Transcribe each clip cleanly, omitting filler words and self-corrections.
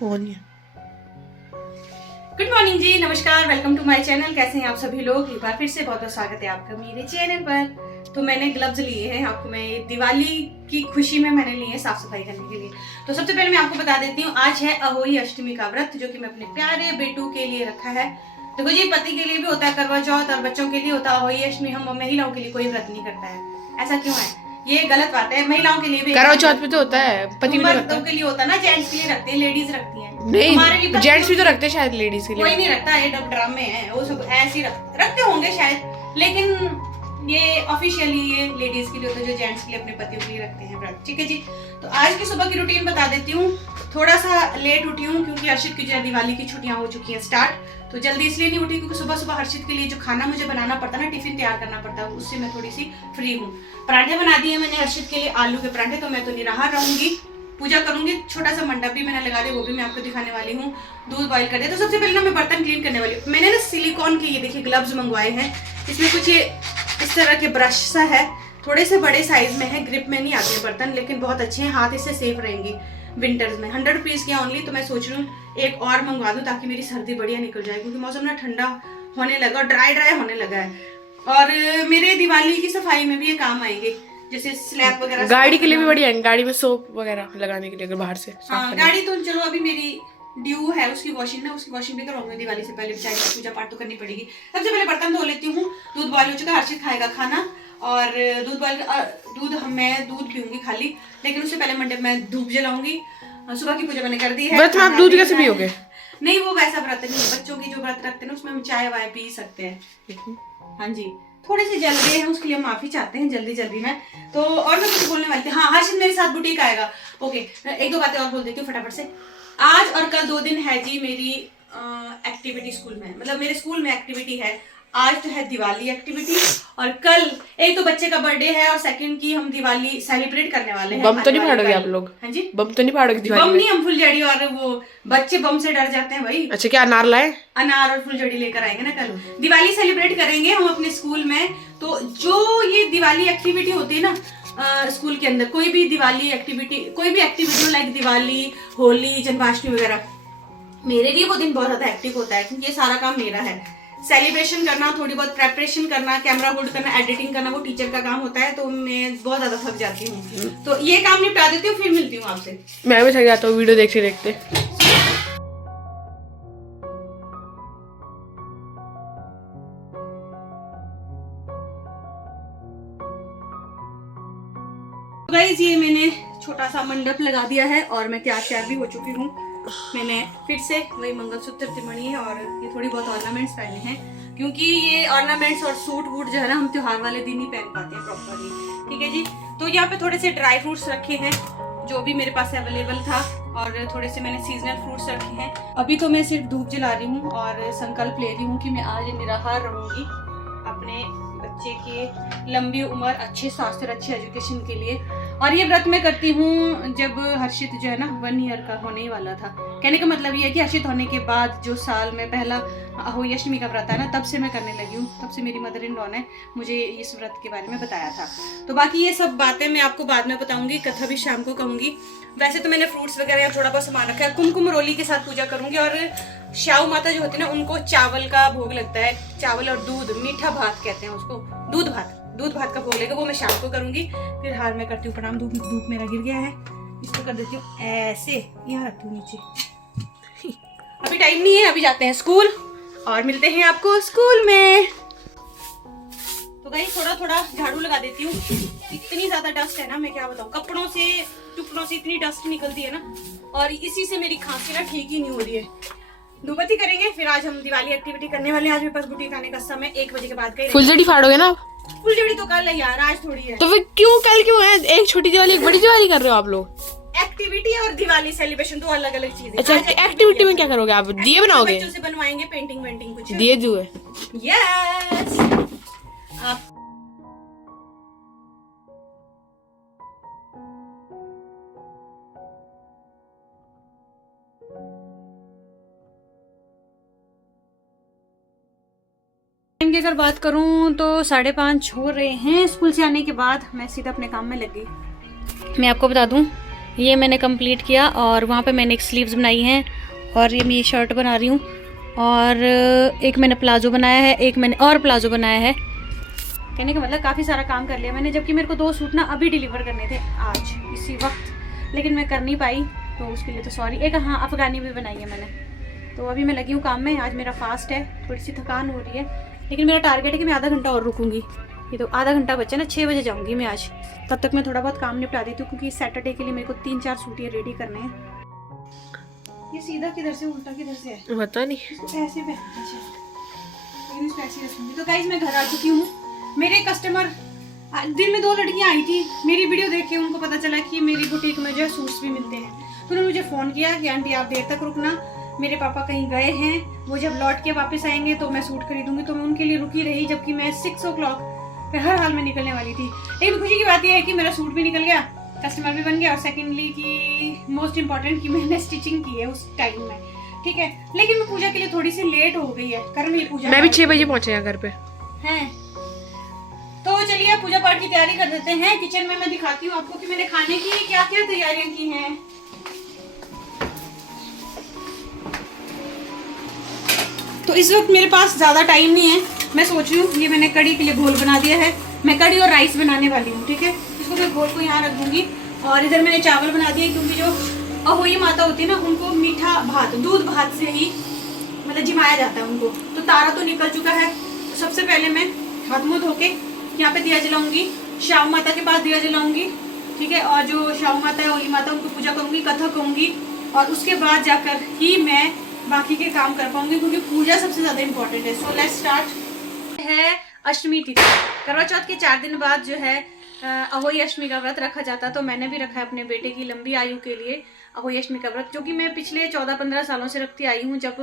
Good morning जी, नमस्कार, welcome to my channel. कैसे हैं आप सभी लोग? एक बार फिर से बहुत बहुत स्वागत है आपका मेरे चैनल पर। तो मैंने ग्लव्स लिए हैं, आपको मैं दिवाली की खुशी में मैंने लिए हैं साफ सफाई करने के लिए। तो सबसे पहले मैं आपको बता देती हूँ, आज है अहोई अष्टमी का व्रत, जो कि मैं अपने प्यारे बेटू के लिए रखा है। देखो जी, पति के लिए भी होता है करवा चौथ और बच्चों के लिए होता है अहोई अष्टमी। हम महिलाओं के लिए कोई व्रत नहीं करता है, ऐसा क्यों है? ये गलत बात है। महिलाओं के लिए भी करवा चौथ पे तो होता है, पति भी रखता है। के लिए होता है ना, जेंट्स के लिए रखते हैं, लेडीज रखती हैं। नहीं, जेंट्स भी तो रखते हैं शायद, लेडीज के लिए कोई नहीं रखता, ये ड्रामे है, वो सब ऐसे रखते होंगे शायद, लेकिन ये ऑफिशियली ये लेडीज के लिए होता है, जो जेंट्स के लिए अपने पतियों के लिए रखते हैं व्रत। ठीक है जी। तो आज की सुबह की रूटीन बता देती हूँ। थोड़ा सा लेट उठी हूँ क्योंकि हर्षित की जो दिवाली की छुट्टियां हो चुकी हैं स्टार्ट। तो जल्दी इसलिए नहीं उठी क्योंकि सुबह सुबह हर्षित के लिए जो खाना मुझे बनाना पड़ता है ना, टिफिन तैयार करना पड़ता है, उससे मैं थोड़ी सी फ्री हूँ। पराठे बना दिए मैंने हर्षित के लिए, आलू के पराठे। तो मैं तो निराहार रहूंगी, पूजा करूंगी। छोटा सा मंडप भी मैंने लगा दिया, वो भी मैं आपको दिखाने वाली हूँ। दूध बॉईल कर दिया। तो सबसे पहले ना मैं बर्तन क्लीन करने वाली हूँ। मैंने ना सिलिकॉन के ये देखिए ग्लव्स मंगवाए हैं। इसमें कुछ ये इस तरह के ब्रश सा है, थोड़े से बड़े साइज में है, ग्रिप में नहीं आते हैं बर्तन, लेकिन बहुत अच्छे हैं, हाथ इससे सेफ रहेंगे विंटर्स में। 100 रुपीज के ओनली। तो मैं सोच रही हूँ एक और मंगवा दूँ ताकि मेरी सर्दी बढ़िया निकल जाए, क्योंकि मौसम ना ठंडा होने लगा, ड्राई होने लगा है। और मेरे दिवाली की सफाई में भी ये काम आएंगे, जैसे स्लैब वगैरह। गाड़ी के लिए भी बढ़िया है, गाड़ी में सोप वगैरह लगाने के लिए, अगर बाहर से। हाँ, गाड़ी तो चलो अभी मेरी ड्यू है, उसकी वॉशिंग ना, उसकी वॉशिंग भी कराऊंगी दिवाली से पहले, बेचारी की पूजा पाठ तो करनी पड़ेगी। सबसे पहले बर्तन धो लेती हूँ। दूध बॉयल हो चुका, हर्षित खाएगा खाना, और मैं दूध पीऊंगी खाली, लेकिन उससे पहले मंडप में धूप जलाऊंगी। सुबह की पूजा मैंने कर दी है। व्रत में आप दूध कैसे पियोगे? नहीं, वो वैसा व्रत नहीं है, बच्चों की जो व्रत रखते हैं ना, उसमें हम चाय वाय पी सकते हैं। हाँ जी, थोड़े से जल गए हैं, उसके लिए माफी चाहते हैं जल्दी में। तो और मैं कुछ बोलने वाली थी। हाँ, हर्षित मेरे साथ बुटीक आएगा। ओके, एक दो बातें और बोल देती हूँ फटाफट से। आज और कल 2 दिन है जी मेरी एक्टिविटी स्कूल में, मतलब मेरे स्कूल में एक्टिविटी है। आज तो है दिवाली एक्टिविटी, और कल एक तो बच्चे का बर्थडे है, और सेकंड की हम दिवाली सेलिब्रेट करने वाले हैं। बम तो नहीं फाड़ोगे आप लोग? हाँ जी, बम तो नहीं फाड़ोगे दिवाली में? बम नहीं, हम फुलझड़ी, और वो बच्चे बम से डर जाते हैं भाई। अच्छा, क्या अनार लाए? अनार और फुलझड़ी लेकर आएंगे ना, कल दिवाली सेलिब्रेट करेंगे हम अपने स्कूल में। तो जो ये दिवाली एक्टिविटी होती है ना स्कूल के अंदर, कोई भी दिवाली एक्टिविटी, कोई भी एक्टिविटी लाइक दिवाली, होली, जन्माष्टमी वगैरह, मेरे लिए वो दिन बहुत ज्यादा एक्टिव होता है, क्योंकि ये सारा काम मेरा है। सेलिब्रेशन करना, थोड़ी बहुत प्रेपरेशन करना, कैमरा होल्ड करना, एडिटिंग करना, वो टीचर का काम होता है। तो मैं बहुत ज्यादा थक जाती हूँ, तो ये काम निपटा देती हूँ, फिर मिलती हूँ आपसे। मैं भी थक जाता हूँ वीडियो देखते देखते। गाइस, ये मैंने छोटा सा मंडप लगा दिया है, और मैं तैयार भी हो चुकी हूँ। मैंने फिर से वही मंगलसूत्र, तिमड़ी है, और ये थोड़ी बहुत ऑर्नामेंट्स पहने हैं, क्योंकि ये ऑर्नामेंट्स और सूट वूट जो है ना, हम त्योहार वाले दिन ही पहन पाते हैं प्रॉपरली। ठीक है जी। तो यहाँ पे थोड़े से ड्राई फ्रूट्स रखे हैं, जो भी मेरे पास अवेलेबल था, और थोड़े से मैंने सीजनल फ्रूट्स रखे हैं। अभी तो मैं सिर्फ धूप जला रही हूँ और संकल्प ले रही हूँ कि मैं आज निराहार रहूंगी अपने बच्चे की लंबी उम्र, अच्छे स्वास्थ्य और अच्छे एजुकेशन के लिए। और ये व्रत मैं करती हूँ जब हर्षित जो है ना 1 ईयर का होने ही वाला था। कहने का मतलब ये है कि हर्षित होने के बाद जो साल में पहला अहोई अष्टमी का व्रत है ना, तब से मैं करने लगी हूँ। तब से मेरी मदर इन लॉ ने मुझे इस व्रत के बारे में बताया था। तो बाकी ये सब बातें मैं आपको बाद में बताऊंगी, कथा भी शाम को कहूंगी। वैसे तो मैंने फ्रूट्स वगैरह थोड़ा बहुत सामान रखा है। कुमकुम रोली के साथ पूजा करूंगी, और श्याऊ माता जो होती है ना, उनको चावल का भोग लगता है, चावल और दूध, मीठा भात कहते हैं उसको, दूध भात का भोग लगेगा, वो मैं शाम को करूंगी। फिर हाल मैं करती हूँ प्रणाम। धूप मेरा गिर गया है, इसको कर देती हूँ ऐसे, यहाँ रखती हूँ नीचे। अभी टाइम नहीं है, अभी जाते हैं स्कूल और मिलते हैं आपको स्कूल में। तो गाइस, थोड़ा झाड़ू लगा देती हूँ। इतनी ज्यादा डस्ट है ना, मैं क्या बताऊँ, कपड़ों से टुकड़ों से इतनी डस्ट निकलती है ना, और इसी से मेरी खांसी ना ठीक ही नहीं हो रही है। धूपबत्ती करेंगे, फिर आज हम दिवाली एक्टिविटी करने वाले हैं। आज मेरे पास बुटीक आने का समय 1 बजे के बाद का। फुलझड़ी फाड़ोगे ना? फुलझड़ी तो कल है यार, आज थोड़ी है। तो फिर क्यों कल क्यों है? एक छोटी दिवाली, एक बड़ी दिवाली कर रहे हो आप लोग? एक्टिविटी और दिवाली सेलिब्रेशन 2 अलग-अलग चीजें। अच्छा, एक्टिविटी में क्या करोगे आप? दिए बनाओगे? बच्चों से बनवाएंगे पेंटिंग वेंटिंग कुछ। दिए जुए? यस। टाइम की अगर बात करूं तो 5:30 हो रहे हैं। स्कूल से आने के बाद मैं सीधा अपने काम में लग गई। मैं आपको बता दूं, ये मैंने कंप्लीट किया और वहाँ पे मैंने एक स्लीव्स बनाई हैं और ये मैं ये शर्ट बना रही हूँ और एक मैंने प्लाजो बनाया है, एक मैंने और प्लाजो बनाया है। कहने का मतलब काफ़ी सारा काम कर लिया मैंने, जबकि मेरे को 2 सूट ना अभी डिलीवर करने थे आज इसी वक्त, लेकिन मैं कर नहीं पाई तो उसके लिए तो सॉरी। एक हाँ अफ़गानी भी बनाई है मैंने। तो अभी मैं लगी हूँ काम में, आज मेरा फास्ट है, थोड़ी सी थकान हो रही है, लेकिन मेरा टारगेट है कि मैं आधा घंटा और रुकूंगी। ये तो आधा घंटा बचा ना, 6 बजे जाऊँगी मैं आज, तब तक मैं थोड़ा बहुत काम निपटा देती हूँ क्योंकि सैटरडे के लिए मेरे को 3-4 सूट ये रेडी करने हैं। ये सीधा किधर से उल्टा किधर से है पता नहीं, ऐसे पे, लेकिन इसको ऐसे रखूंगी। तो गाइस मैं घर आ चुकी हूँ। मेरे कस्टमर दिन में 2 लड़कियां आई थी, मेरी वीडियो देख के उनको पता चला कि मेरी बुटीक में जो है सूट्स भी मिलते हैं, तो उन्होंने मुझे फ़ोन किया कि आंटी आप देर तक रुकना, मेरे पापा कहीं गए हैं, वो जब लौट के वापस आएंगे तो मैं सूट खरीदूंगी। तो मैं उनके लिए रुकी रही, जबकि मैं 6 o'clock पे हर हाल में निकलने वाली थी। लेकिन खुशी की बात यह है कि मेरा सूट भी निकल गया, कस्टमर भी बन गया, और सेकेंडली कि मोस्ट इम्पॉर्टेंट कि मैंने स्टिचिंग की है उस टाइम में, ठीक है। लेकिन मैं पूजा के लिए थोड़ी सी लेट हो गई है, कारण ये पूजा मैं भी 6 बजे पहुंचे यहाँ घर पे हैं। तो चलिए पूजा पाठ की तैयारी कर देते हैं। किचन में मैं दिखाती हूँ आपको कि मैंने खाने की क्या क्या तैयारियां की हैं। तो इस वक्त मेरे पास ज़्यादा टाइम नहीं है, मैं सोच रही हूँ ये मैंने कड़ी के लिए घोल बना दिया है, मैं कड़ी और राइस बनाने वाली हूँ, ठीक है। इसको मैं घोल को यहाँ रख दूँगी और इधर मैंने चावल बना दिए, क्योंकि जो अहोई माता होती है ना उनको मीठा भात, दूध भात से ही मतलब जिमाया जाता है उनको। तो तारा तो निकल चुका है, तो सबसे पहले मैं हाथ मुँह धो के यहाँ पे दिया जलाऊंगी, श्याम माता के पास दिया जलाऊंगी, ठीक है। और जो श्याम माता है होली माता उनको पूजा करूंगी, कथा कहूंगी, और उसके बाद जाकर ही मैं बाकी के काम कर पाऊंगी, क्योंकि पूजा सबसे ज्यादा इम्पोर्टेंट है। So let's start. है अष्टमी तिथि, करवा चौथ के 4 दिन बाद जो है अहोई अष्टमी का व्रत रखा जाता है। तो मैंने भी रखा है अपने बेटे की लंबी आयु के लिए अहोई अष्टमी का व्रत, जो कि मैं पिछले 14-15 सालों से रखती आई हूँ। जब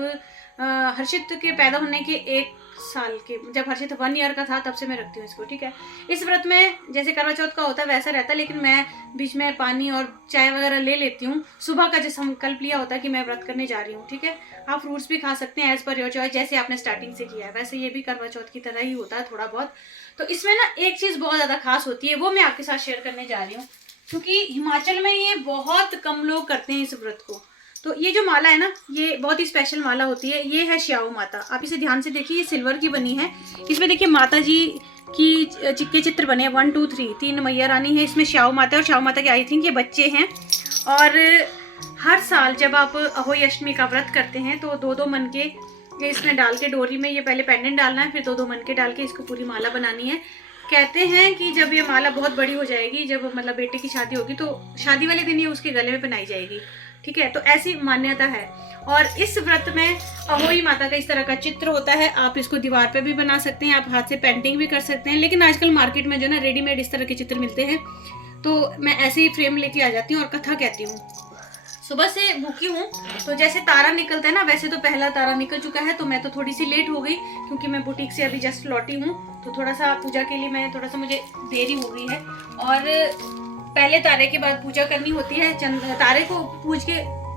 हर्षित के पैदा होने के 1 साल के, जब हर्षित 1 ईयर का था, तब से मैं रखती हूँ इसको, ठीक है। इस व्रत में जैसे करवा चौथ का होता है वैसा रहता है, लेकिन मैं बीच में पानी और चाय वगैरह ले लेती हूँ। सुबह का जो संकल्प लिया होता है कि मैं व्रत करने जा रही हूँ, ठीक है। आप फ्रूट्स भी खा सकते हैं एज पर योर चॉइस, जैसे आपने स्टार्टिंग से किया है वैसे ये भी करवा चौथ की तरह ही होता है थोड़ा बहुत। तो इसमें ना एक चीज़ बहुत ज़्यादा खास होती है, वो मैं आपके साथ शेयर करने जा रही हूँ, क्योंकि हिमाचल में ये बहुत कम लोग करते हैं इस व्रत को। तो ये जो माला है ना, ये बहुत ही स्पेशल माला होती है। ये है श्याऊ माता, आप इसे ध्यान से देखिए, ये सिल्वर की बनी है। इसमें देखिए माता जी की के चित्र बने हैं, 1 2 3 3 मैया रानी है, इसमें श्याऊ माता है, और श्याऊ माता के आई थिंक ये बच्चे हैं। और हर साल जब आप अहोई अष्टमी का व्रत करते हैं तो 2-2 मन के ये इसमें डाल के डोरी में, ये पहले पेंडेंट डालना है, फिर 2-2 मन के डाल के इसको पूरी माला बनानी है। कहते हैं कि जब ये माला बहुत बड़ी हो जाएगी, जब मतलब बेटे की शादी होगी, तो शादी वाले दिन ये उसके गले में पहनाई जाएगी, ठीक है। तो ऐसी मान्यता है। और इस व्रत में अहोई माता का इस तरह का चित्र होता है। आप इसको दीवार पे भी बना सकते हैं, आप हाथ से पेंटिंग भी कर सकते हैं, लेकिन आजकल मार्केट में जो ना रेडीमेड इस तरह के चित्र मिलते हैं, तो मैं ऐसे ही फ्रेम लेके आ जाती हूँ और कथा कहती हूँ। सुबह से भूखी हूँ, तो जैसे तारा निकलता है ना, वैसे तो पहला तारा निकल चुका है, तो मैं तो थोड़ी सी लेट हो गई क्योंकि मैं बुटीक से अभी जस्ट लौटी हूँ। तो थोड़ा सा पूजा के लिए मैं थोड़ा सा मुझे देरी हो गई है, और पहले तारे के बाद पूजा करनी होती है, तारे को पूज के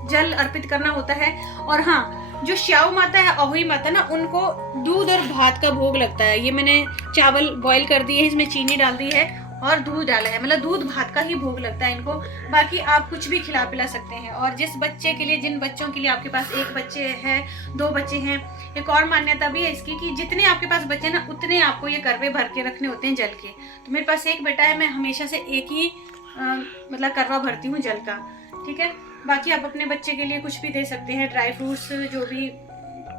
जल अर्पित करना होता है। और हाँ, जो श्याऊ माता है, अहोई माता ना, उनको दूध और भात का भोग लगता है। ये मैंने चावल बॉईल कर दिए, इसमें चीनी डाल दी है और दूध डाला है, मतलब दूध भात का ही भोग लगता है इनको। बाकी आप कुछ भी खिला पिला सकते हैं। और जिस बच्चे के लिए, जिन बच्चों के लिए आपके पास 1 बच्चे है, 2 बच्चे हैं, एक और मान्यता भी है इसकी कि जितने आपके पास बच्चे ना, उतने आपको ये करवे भर के रखने होते हैं जल के। तो मेरे पास 1 बेटा है, मैं हमेशा से एक ही मतलब करवा भरती हूँ जल का, ठीक है। बाकी आप अपने बच्चे के लिए कुछ भी दे सकते हैं, ड्राई फ्रूट्स, जो भी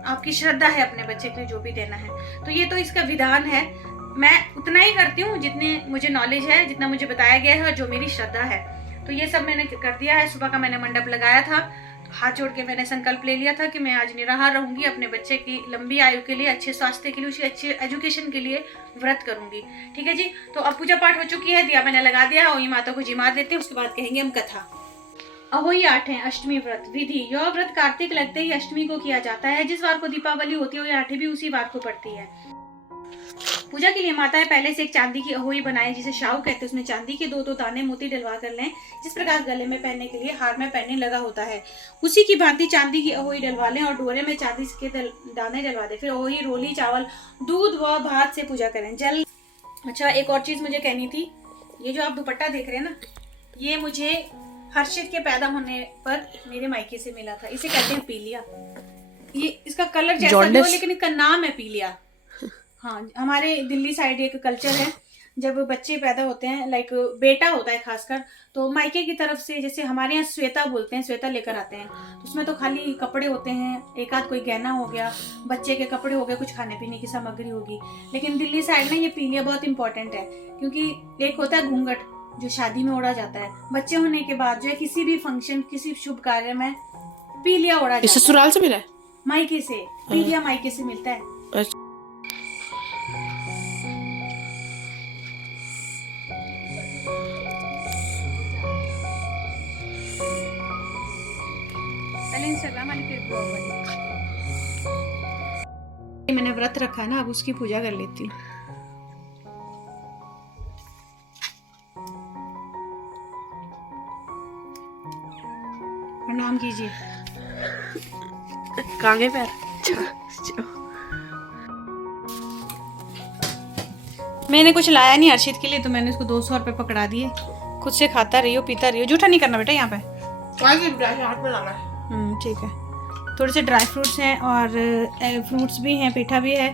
आपकी श्रद्धा है अपने बच्चे के लिए जो भी देना है। तो ये तो इसका विधान है, मैं उतना ही करती हूँ जितने मुझे नॉलेज है, जितना मुझे बताया गया है और जो मेरी श्रद्धा है। तो ये सब मैंने कर दिया है। सुबह का मैंने मंडप लगाया था, हाथ जोड़ के मैंने संकल्प ले लिया था कि मैं आज निराहार रहूंगी, अपने बच्चे की लंबी आयु के लिए, अच्छे स्वास्थ्य के लिए, उसकी अच्छे एजुकेशन के लिए व्रत करूंगी, ठीक है जी। तो अब पूजा पाठ हो चुकी है, दिया मैंने लगा दिया है, अहोई माता को जिमा देते हैं, उसके बाद कहेंगे हम कथा। अहोई 8 है अष्टमी व्रत विधि। यह व्रत कार्तिक लगते ही अष्टमी को किया जाता है। जिस वार को दीपावली होती है, वह 8 भी उसी वार को पड़ती है। पूजा के लिए माता पहले से एक चांदी की अहोई बनाए, जिसे शाहू कहते हैं, उसमें चांदी के 2-2 दाने मोती डलवा कर लें, जिस प्रकार गले में पहनने के लिए हार में पहनने लगा होता है, उसी की भांति चांदी की अहोई डलवा लें और डोरे में चांदी के दाने डलवा दें। फिर अहोई, रोली, चावल, दूध व भात से पूजा करें। जल। अच्छा, एक और चीज मुझे कहनी थी, ये जो आप दुपट्टा देख रहे हैं ना, ये मुझे हर्षित के पैदा होने पर मेरे मायके से मिला था। इसे कहते हैं पीलिया। ये इसका कलर जैसा भी हो लेकिन इसका नाम है पीलिया। हाँ, हमारे दिल्ली साइड एक कल्चर है, जब बच्चे पैदा होते हैं, लाइक बेटा होता है खासकर, तो मायके की तरफ से, जैसे हमारे यहाँ श्वेता बोलते हैं, श्वेता लेकर आते हैं, तो उसमें तो खाली कपड़े होते हैं, एक आध कोई गहना हो गया, बच्चे के कपड़े हो गए, कुछ खाने पीने की सामग्री होगी। लेकिन दिल्ली साइड में ये पीलिया बहुत इंपॉर्टेंट है, क्योंकि एक होता है घूंघट जो शादी में ओढ़ा जाता है, बच्चे होने के बाद जो है किसी भी फंक्शन, किसी शुभ कार्य में पीलिया ओढ़ा जाता है। ससुराल से मिला है? मायके से, पीलिया मायके से मिलता है। इंस्टाग्राम वाली फिर ब्लॉग वाली। मैंने व्रत रखा है ना, अब उसकी पूजा कर लेती हूँ। प्रणाम कीजिए। कांगे पैर। मैंने कुछ लाया नहीं हर्षित के लिए, तो मैंने उसको 200 रुपए पकड़ा दिए। खुद से खाता रहियो, पीता रहियो, जूठा नहीं करना बेटा यहाँ पे। हाथ में लाना है। ठीक है। थोड़े से ड्राई फ्रूट्स हैं और फ्रूट्स भी हैं, पीठा भी है।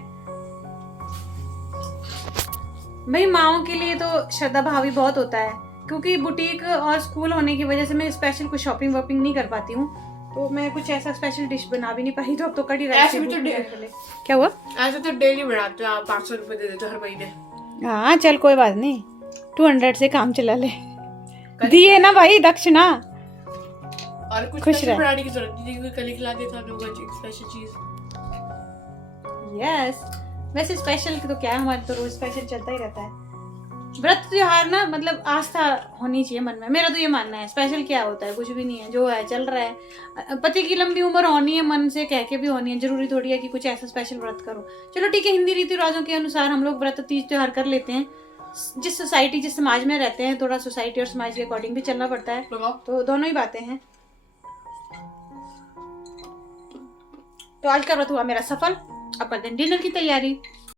भाई माओं के लिए तो श्रद्धा भाव ही बहुत होता है, क्योंकि बुटीक और स्कूल होने की वजह से मैं स्पेशल कुछ शॉपिंग वॉपिंग नहीं कर पाती हूँ, तो मैं कुछ ऐसा स्पेशल डिश बना भी नहीं पाई। तो अब तो कड़ी राइस क्या हुआ? ऐसे तो डेली बनाते हो आप, 500 रुपए दे देते हो हर महीने। हाँ चल कोई बात नहीं, 200 से काम चला ले। दिए ना भाई दक्षिणा। और कुछ खुश स्पेशल रह। बनाने की जरूरत नहीं, क्योंकि कल ही खिला दिया था हम लोगों को स्पेशल चीज। यस, वैसे स्पेशल तो क्या है, हमारे तो रोज स्पेशल चलता ही रहता है। व्रत त्योहार ना, मतलब आस्था होनी चाहिए मन में, मेरा तो ये मानना है। स्पेशल क्या होता है? कुछ भी नहीं है, जो है चल रहा है। पति की लंबी उम्र होनी है, मन से कह के भी होनी है, जरूरी थोड़ी है कि कुछ ऐसा स्पेशल व्रत करो। चलो ठीक है, हिंदी रीति रिवाजों के अनुसार हम लोग व्रत तीज त्योहार कर लेते हैं। जिस सोसाइटी, जिस समाज में रहते हैं, थोड़ा सोसाइटी और समाज के अकॉर्डिंग भी चलना पड़ता है, तो दोनों ही बातें हैं। तो आज का व्रत हुआ मेरा सफल। अब करते हैं डिनर की तैयारी।